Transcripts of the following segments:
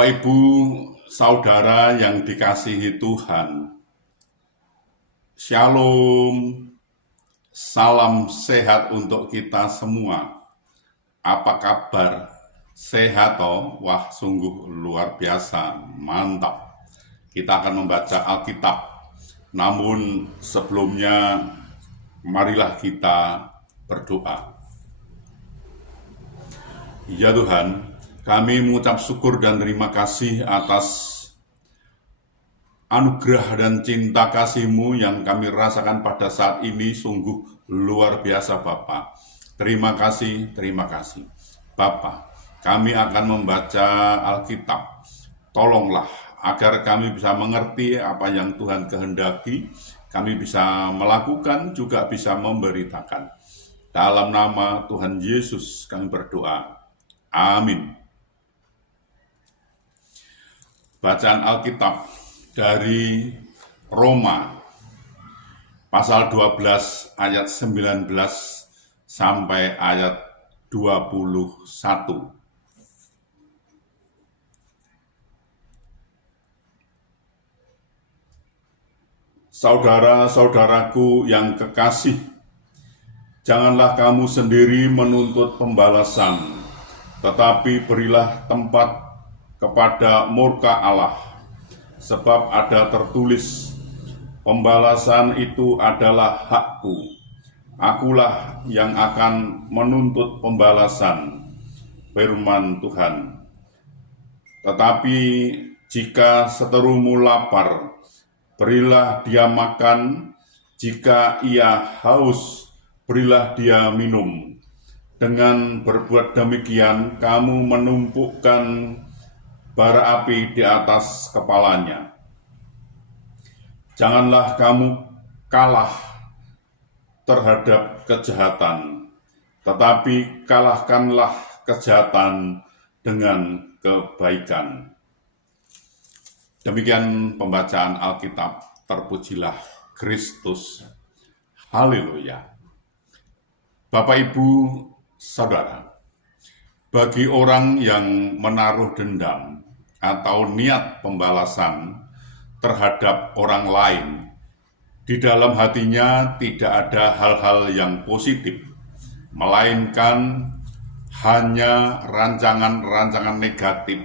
Bapak, Ibu, Saudara yang dikasihi Tuhan, Shalom, salam sehat untuk kita semua. Apa kabar? Sehat toh? Wah, sungguh luar biasa, mantap. Kita akan membaca Alkitab. Namun sebelumnya, marilah kita berdoa. Ya Tuhan, kami mengucap syukur dan terima kasih atas anugerah dan cinta kasih-Mu yang kami rasakan pada saat ini sungguh luar biasa Bapa. Terima kasih Bapa. Kami akan membaca Alkitab. Tolonglah agar kami bisa mengerti apa yang Tuhan kehendaki, kami bisa melakukan, juga bisa memberitakan. Dalam nama Tuhan Yesus kami berdoa. Amin. Bacaan Alkitab dari Roma pasal 12 ayat 19 sampai ayat 21. Saudara-saudaraku yang kekasih, janganlah kamu sendiri menuntut pembalasan, tetapi berilah tempat kepada murka Allah, sebab ada tertulis, pembalasan itu adalah hakku, akulah yang akan menuntut pembalasan, firman Tuhan. Tetapi jika seterumu lapar, berilah dia makan, jika ia haus, berilah dia minum. Dengan berbuat demikian, kamu menumpukkan bara api di atas kepalanya. Janganlah kamu kalah terhadap kejahatan, tetapi kalahkanlah kejahatan dengan kebaikan. Demikian pembacaan Alkitab. Terpujilah Kristus. Haleluya. Bapak, Ibu, Saudara, bagi orang yang menaruh dendam atau niat pembalasan terhadap orang lain, di dalam hatinya tidak ada hal-hal yang positif, melainkan hanya rancangan-rancangan negatif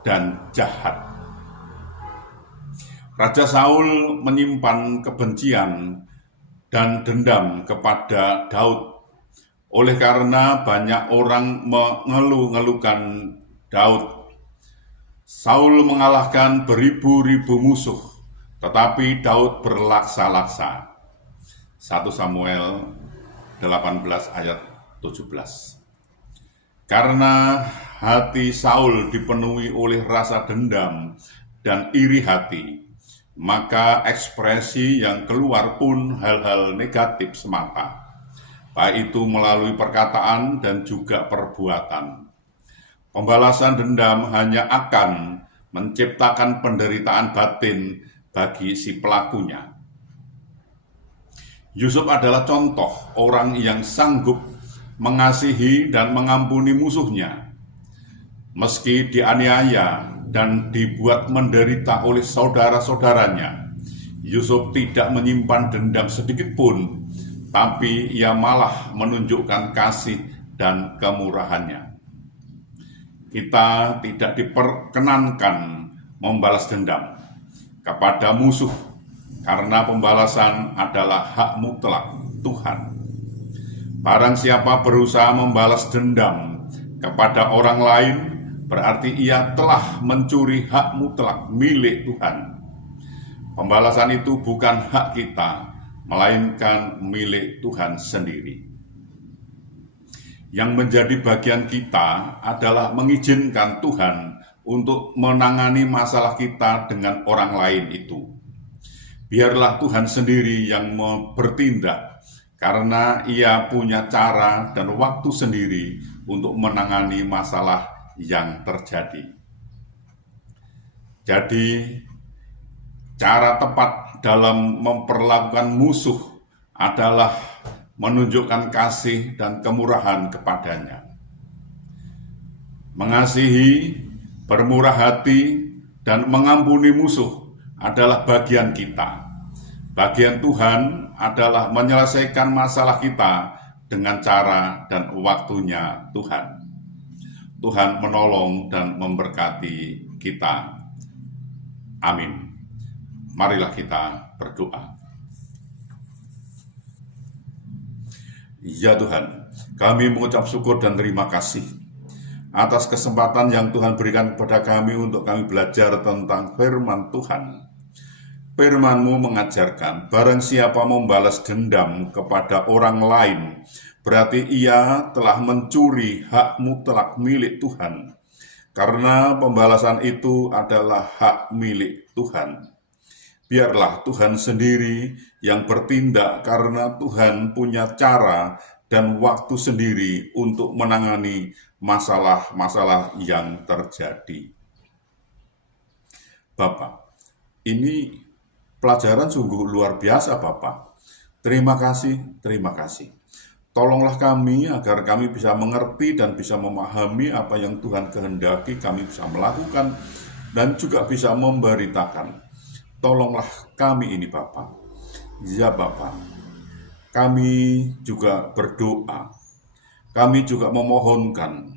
dan jahat. Raja Saul menyimpan kebencian dan dendam kepada Daud. Oleh karena banyak orang mengeluh-ngeluhkan Daud, Saul mengalahkan beribu-ribu musuh, tetapi Daud berlaksa-laksa. 1 Samuel 18 ayat 17. Karena hati Saul dipenuhi oleh rasa dendam dan iri hati, maka ekspresi yang keluar pun hal-hal negatif semata, baik itu melalui perkataan dan juga perbuatan. Pembalasan dendam hanya akan menciptakan penderitaan batin bagi si pelakunya. Yusuf adalah contoh orang yang sanggup mengasihi dan mengampuni musuhnya. Meski dianiaya dan dibuat menderita oleh saudara-saudaranya, Yusuf tidak menyimpan dendam sedikit pun, tapi ia malah menunjukkan kasih dan kemurahannya. Kita tidak diperkenankan membalas dendam kepada musuh, karena pembalasan adalah hak mutlak Tuhan. Barang siapa berusaha membalas dendam kepada orang lain, berarti ia telah mencuri hak mutlak milik Tuhan. Pembalasan itu bukan hak kita, melainkan milik Tuhan sendiri. Yang menjadi bagian kita adalah mengizinkan Tuhan untuk menangani masalah kita dengan orang lain itu. Biarlah Tuhan sendiri yang bertindak, karena Ia punya cara dan waktu sendiri untuk menangani masalah yang terjadi. Jadi, cara tepat dalam memperlakukan musuh adalah menunjukkan kasih dan kemurahan kepadanya. Mengasihi Bermurah hati dan mengampuni musuh adalah bagian kita. Bagian Tuhan adalah menyelesaikan masalah kita dengan cara dan waktunya Tuhan. Tuhan menolong dan memberkati kita. Amin. Marilah kita berdoa. Ya Tuhan, kami mengucap syukur dan terima kasih atas kesempatan yang Tuhan berikan kepada kami untuk kami belajar tentang firman Tuhan. Firman-Mu mengajarkan, barang siapa membalas dendam kepada orang lain, berarti ia telah mencuri hak mutlak milik Tuhan. Karena pembalasan itu adalah hak milik Tuhan. Biarlah Tuhan sendiri yang bertindak karena Tuhan punya cara dan waktu sendiri untuk menangani masalah-masalah yang terjadi. Bapak, ini pelajaran sungguh luar biasa, Bapak. Terima kasih, terima kasih. Tolonglah kami agar kami bisa mengerti dan bisa memahami apa yang Tuhan kehendaki kami bisa melakukan dan juga bisa memberitakan. Tolonglah kami ini, Bapak. Ya, Bapak. Kami juga berdoa. Kami juga memohonkan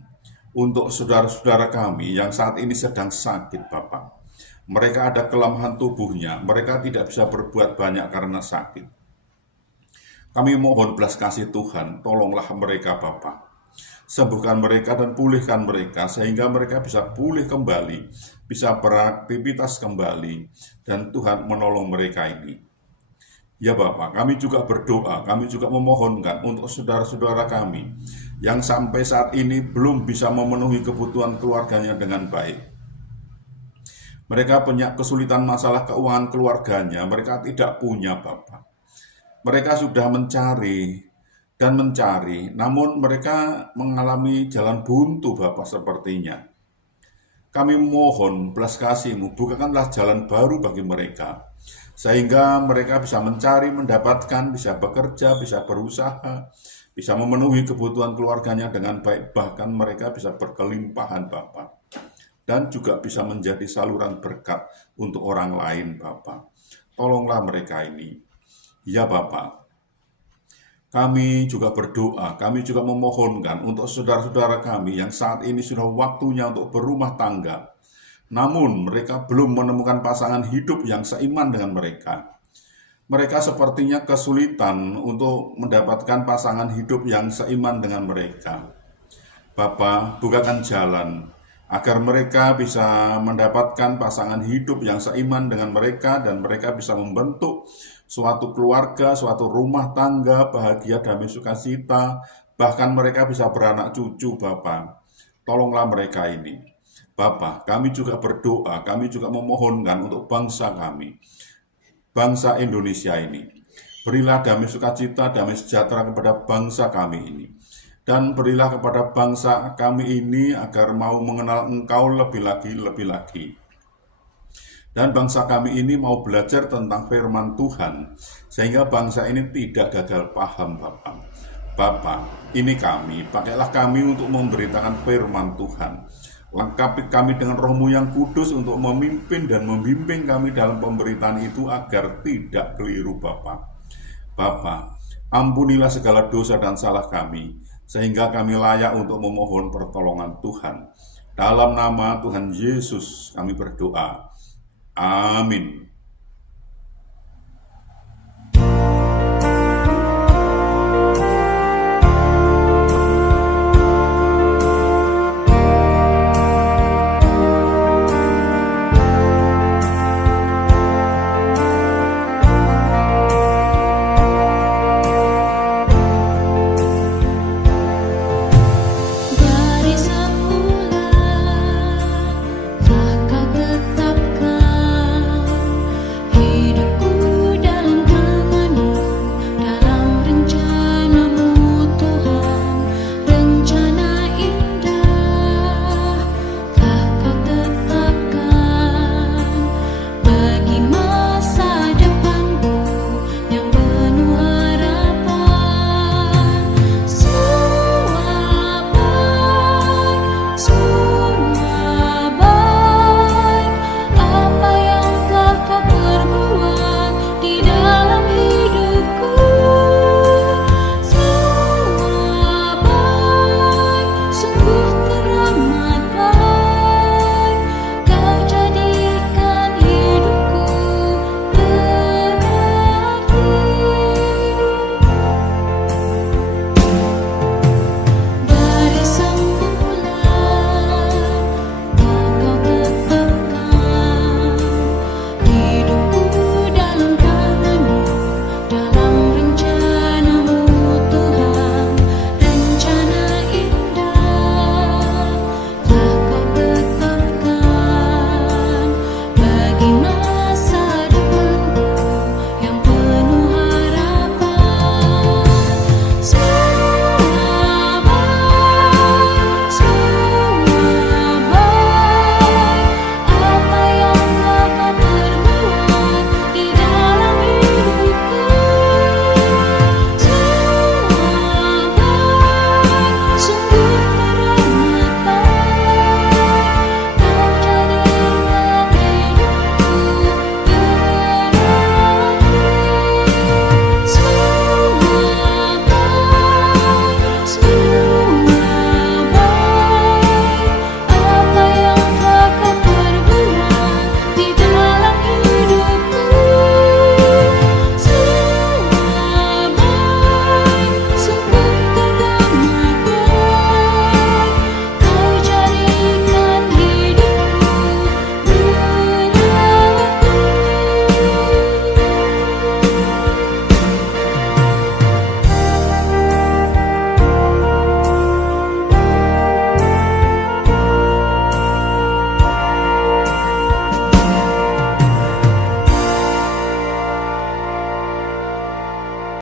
untuk saudara-saudara kami yang saat ini sedang sakit, Bapak. Mereka ada kelemahan tubuhnya, mereka tidak bisa berbuat banyak karena sakit. Kami mohon belas kasih Tuhan, tolonglah mereka Bapa. Sembuhkan mereka dan pulihkan mereka, sehingga mereka bisa pulih kembali, bisa beraktivitas kembali, dan Tuhan menolong mereka ini. Ya Bapak, kami juga berdoa, kami juga memohonkan untuk saudara-saudara kami, yang sampai saat ini belum bisa memenuhi kebutuhan keluarganya dengan baik. Mereka punya kesulitan masalah keuangan keluarganya, mereka tidak punya Bapak. Mereka sudah mencari dan mencari, namun mereka mengalami jalan buntu Bapak sepertinya. Kami mohon belas kasih-Mu, bukakanlah jalan baru bagi mereka, sehingga mereka bisa mencari, mendapatkan, bisa bekerja, bisa berusaha, bisa memenuhi kebutuhan keluarganya dengan baik, bahkan mereka bisa berkelimpahan Bapak. Dan juga bisa menjadi saluran berkat untuk orang lain Bapak. Tolonglah mereka ini. Ya Bapak, kami juga berdoa, kami juga memohonkan untuk saudara-saudara kami yang saat ini sudah waktunya untuk berumah tangga. Namun mereka belum menemukan pasangan hidup yang seiman dengan mereka. Mereka sepertinya kesulitan untuk mendapatkan pasangan hidup yang seiman dengan mereka. Bapa, bukakan jalan agar mereka bisa mendapatkan pasangan hidup yang seiman dengan mereka dan mereka bisa membentuk suatu keluarga, suatu rumah tangga, bahagia, damai, sukacita, bahkan mereka bisa beranak cucu, Bapak. Tolonglah mereka ini. Bapak, kami juga berdoa, kami juga memohonkan untuk bangsa kami, bangsa Indonesia ini. Berilah damai sukacita, damai sejahtera kepada bangsa kami ini. Dan berilah kepada bangsa kami ini agar mau mengenal Engkau lebih lagi. Dan bangsa kami ini mau belajar tentang firman Tuhan, sehingga bangsa ini tidak gagal paham, Bapak. Bapak, ini kami, pakailah kami untuk memberitakan firman Tuhan. Lengkapi kami dengan Roh-Mu yang kudus untuk memimpin dan membimbing kami dalam pemberitaan itu agar tidak keliru, Bapak. Bapak, ampunilah segala dosa dan salah kami, sehingga kami layak untuk memohon pertolongan Tuhan. Dalam nama Tuhan Yesus kami berdoa. Amin.